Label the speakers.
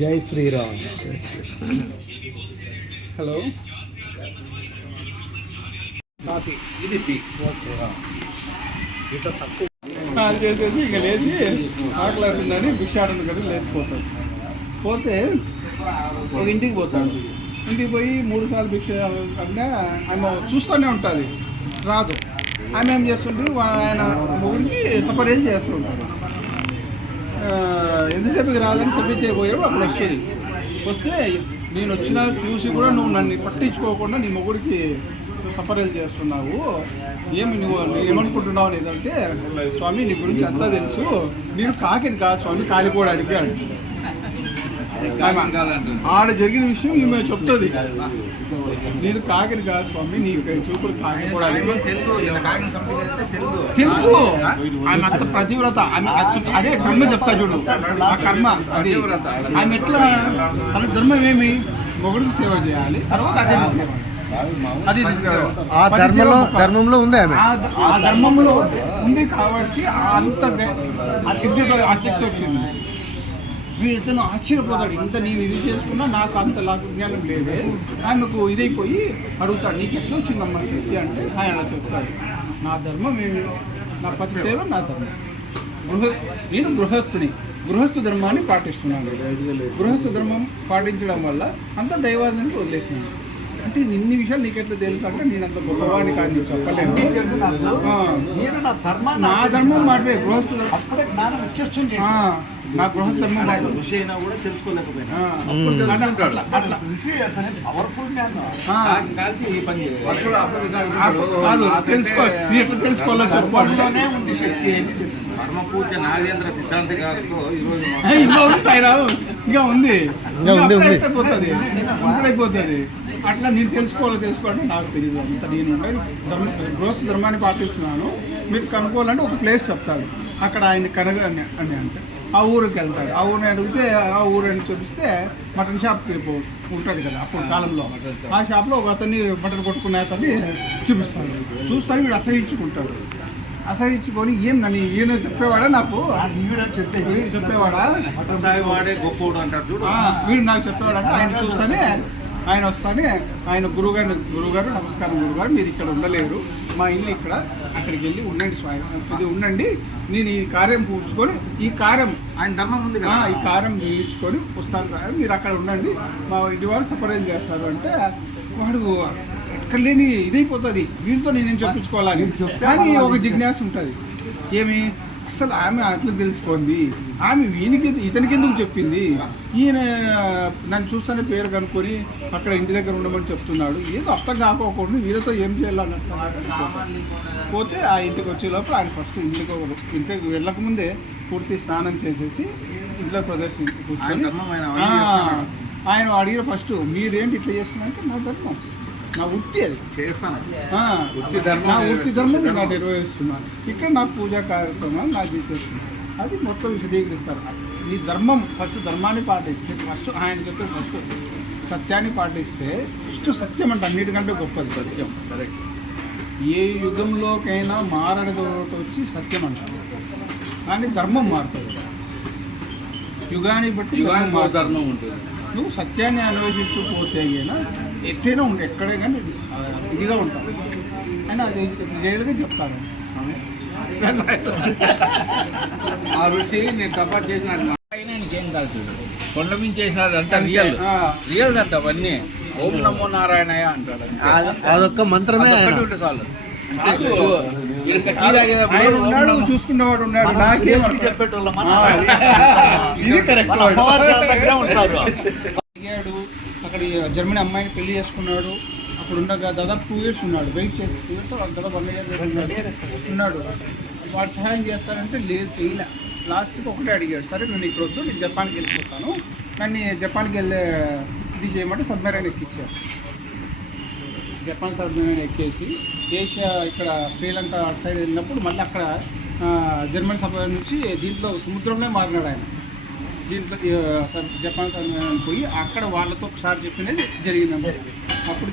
Speaker 1: జై Sriram.
Speaker 2: Hello?
Speaker 1: Coffee. ఇది tea. Okay ఇట తక్కువ.
Speaker 2: అది చేసేసి ఇంకా లేచి ఆకలి అవుతుందని భిక్షాటన కదా లేచిపోతాడు పోతే ఒక ఇంటికి పోతాడు ఇంటికి పోయి మూడు సార్లు భిక్ష అంటే ఆమె చూస్తూనే ఉంటుంది. రాదు. ఆమె ఏం చేస్తుంటుంది వా- ఆయన సపరేట్ చేస్తూ ఉంటాడు. ఆ, ఎంతసేపుకి రాదని సబ్మిట్ అప్పుడు వస్తుంది. వస్తే నేను వచ్చినా చూసి కూడా నువ్వు నన్ను పట్టించుకోకుండా నీ మొగుడికి సపరేట్ చేస్తున్నావు. ఏమి నువ్వు ఏమనుకుంటున్నావు అనేదంటే స్వామి నీ గురించి అంతా తెలుసు. నేను కాకిది కాదు స్వామి కాలిపోవడానికి అడిగాడు ఆడ జరిగిన విషయం ఈమె చెప్తుంది. నేను కాకిది కాదు స్వామి నీ చూపులు కాకిపోవడానికి తెలుసు ఆమె అంత ప్రతివ్రత ఆమె అదే కర్మ చెప్తా చూడు. ఆ కర్మ అది. ఆమె ఎట్లా? తన ధర్మం ఏమి? మొగుడికి సేవ చేయాలి తర్వాత అదే. అది.
Speaker 3: ఆ ధర్మంలో. ధర్మంలో ఉంది ఆమె?
Speaker 2: ఆ ధర్మంలో ఉంది కాబట్టి ఆ అంత ఆ శక్తితో ఆ శక్తి వచ్చింది. వీళ్ళతో ఆశ్చర్యపోతాడు ఇంత నేను ఇది చేసుకున్నా నాకు అంత జ్ఞానం లేదే. ఆమెకు ఇదైపోయి అడుగుతాడు నీకు ఎట్లా వచ్చిందమ్మా శక్తి? అంటే ఆయన అలా చెప్తాడు. నా ధర్మం ఏమి? నా పసి సేవ నా ధర్మం. గృహ నేను గృహస్థుని. గృహస్థు ధర్మాన్ని పాటిస్తున్నాను. గృహస్థు ధర్మం పాటించడం వల్ల అంత దైవాదానికి వదిలేసినాను. అంటే ఇన్ని విషయాలు నీకు ఎట్లా తెలుసు అంటే నేను అంత గొప్పవాడిని కానీ నీకు చెప్పలేను.
Speaker 1: నేను నా ధర్మాన్ని
Speaker 2: నా ధర్మం మాటే గృహస్థు.
Speaker 1: అప్పుడే జ్ఞానం వచ్చేస్తుంది
Speaker 2: ఆ, నా గృహస్థ ధర్మం
Speaker 1: నాకు
Speaker 2: మాటే.
Speaker 1: ఋషి అయినా కూడా తెలుసుకోలేకపోయినా.
Speaker 2: అట్లా-
Speaker 1: ఋషి అనేది పవర్ఫుల్ జ్ఞానం. ఈ పని.
Speaker 2: కాదు తెలుసుకో తెలుసుకోవాలో చెప్పు.
Speaker 1: ఉంది శక్తి అని తెలుసు పరమ పూజ నాగేంద్ర సిద్ధాంత గారితో ఈరోజు
Speaker 2: ఇంకా ఉంది సాయిరావు ఇంకా ఉంది.
Speaker 3: ఇంకా ఉంది, ఉంది.
Speaker 2: అయిపోతుంది. అట్లా నేను తెలుసుకోవాలో తెలుసుకోవాలంటే నాకు తెలియదు అంత నేను ధర్మ గృహస్థ ధర్మాన్ని పాటిస్తున్నాను. మీరు కనుక్కోవాలంటే ఒక ప్లేస్ చెప్తాడు అక్కడ ఆయన కనగ అని అని అంటే ఆ ఊరికి వెళ్తాడు. ఆ ఊరిని అడిగితే ఆ ఊరిని చూపిస్తే మటన్ షాప్కి వెళ్ళిపో ఉంటుంది కదా అప్పుడు కాలంలో. ఆ షాప్లో ఒక అతన్ని మటన్ కొట్టుకునే అతన్ని చూపిస్తాడు. చూస్తాను వీడు అసహించుకుంటాడు. అసహించుకొని ఏం నన్ను ఈయన చెప్పేవాడా నాకు?
Speaker 1: ఈవిడ చెప్పేది.
Speaker 2: చెప్పేవాడా?
Speaker 1: మటన్ వాడే గొప్పోడు అంటారు చూడు.
Speaker 2: వీడు నాకు ఆయన చూస్తానే ఆయన వస్తానే ఆయన గురుగారు గురుగారు నమస్కారం గురుగారు మీరు ఇక్కడ ఉండలేరు. మా ఇల్లు ఇక్కడ అక్కడికి వెళ్ళి ఉండండి స్వామి. ఇది ఉండండి. నేను ఈ కార్యం పూడ్చుకొని ఈ కార్యం
Speaker 1: ఆయన ధర్మం ఉంది కదా.
Speaker 2: ఈ కార్యం నిలుచుకొని వస్తాను మీరు అక్కడ ఉండండి. మా ఇంటి వారు సపరేట్ చేస్తారు అంటే వాడు ఎక్కడ లేని ఇదైపోతుంది. వీటితో నేనేం చెప్పించుకోవాలని కానీ ఒక జిజ్ఞాస ఉంటుంది. ఏమి? అసలు ఆమె అట్లా తెలుసుకోండి. ఆమె వీనికి ఇతనికి ఎందుకు చెప్పింది? ఈయన నన్ను చూస్తేనే పేరు కనుక్కొని అక్కడ ఇంటి దగ్గర ఉండమని చెప్తున్నాడు. ఏదో అర్థం కాకోకుండా వీళ్ళతో ఏం చేయాలన్నట్టు పోతే ఆ ఇంటికి వచ్చేలోపు ఆయన ఫస్ట్ ఇంటికి ఇంటికి వెళ్ళకముందే పూర్తి స్నానం చేసేసి ఇంట్లో ప్రదర్శించి.
Speaker 1: ఆయన
Speaker 2: అడిగిన ఫస్ట్ మీరేంటి ఇట్లా చేస్తున్నారంటే నా ధర్మం. నా వృత్తి అది.
Speaker 1: చేస్తాను.
Speaker 2: ఆ,
Speaker 1: వృత్తి ధర్మం
Speaker 2: నా వృత్తి ధర్మం నేను. నిర్వహిస్తున్నాను ఇక్కడ నా పూజా కార్యక్రమాలు నాకు చేసేస్తున్నాను అది మొత్తం విశదీకరిస్తారు. ఈ ధర్మం ఫస్ట్ ధర్మాన్ని పాటిస్తే ఫస్ట్ ఆయన చెప్పే ఫస్ట్ సత్యాన్ని పాటిస్తే ఫస్ట్ సత్యం అంటే అన్నిటికంటే గొప్పది సత్యం. ఏ యుగంలోకైనా మారనిది ఒకటి వచ్చి సత్యం అంటారు. కానీ ధర్మం మారుతుంది. యుగాన్ని బట్టి మారుతుంది.
Speaker 4: ధర్మం ఉంటుంది.
Speaker 2: నువ్వు సత్యాన్ని అన్వేషిస్తూ పోతే అయినా ఎక్కడైనా ఉంటే ఎక్కడే కానీ ఇదిగా ఉంటావు. అని అది రియల్గా చెప్తాను.
Speaker 4: ఆ ఋషి నేను తప్ప చేసిన ఇంకేం కాదు కొండ మీద చేసినది అంతా రియల్ రియల్ అంట అవన్నీ. ఓం నమో నారాయణయ్య అంటాడు
Speaker 3: అదొక్క మంత్రమే ఆయన.
Speaker 4: అదొక్కటి ఉంటే చాలు.
Speaker 2: ఉన్నాడు చూసుకున్నవాడు ఉన్నాడు. అడిగాడు అక్కడ జర్మనీ అమ్మాయిని పెళ్ళి చేసుకున్నాడు. అప్పుడు ఉండగా దాదాపు టూ ఇయర్స్ ఉన్నాడు. వెయిట్ చేసి టూ ఇయర్స్ దాదాపు వన్ ఇయర్ ఉన్నాడు. వాడు సహాయం చేస్తారంటే లేదు చేయలే. లాస్ట్కి ఒకటే అడిగాడు. సరే నేను ఇక్కడ వద్దు నేను జపాన్కి వెళ్ళిపోతాను. కానీ జపాన్కి వెళ్ళే ఇది చేయమంటే సబ్మెరైన్ ఎక్కించారు జపాన్ సబ్మెరైన్ ఎక్కేసి ఏషియా ఇక్కడ శ్రీలంక అటు సైడ్ వెళ్ళినప్పుడు మళ్ళీ అక్కడ జర్మన్ జర్మనీ నుంచి దీంట్లో సముద్రంలో మారినాడు ఆయన. దీంట్లో జపాన్ సబ్మెరైన్ పోయి అక్కడ వాళ్ళతో ఒకసారి చెప్పినది జరిగింది అప్పుడు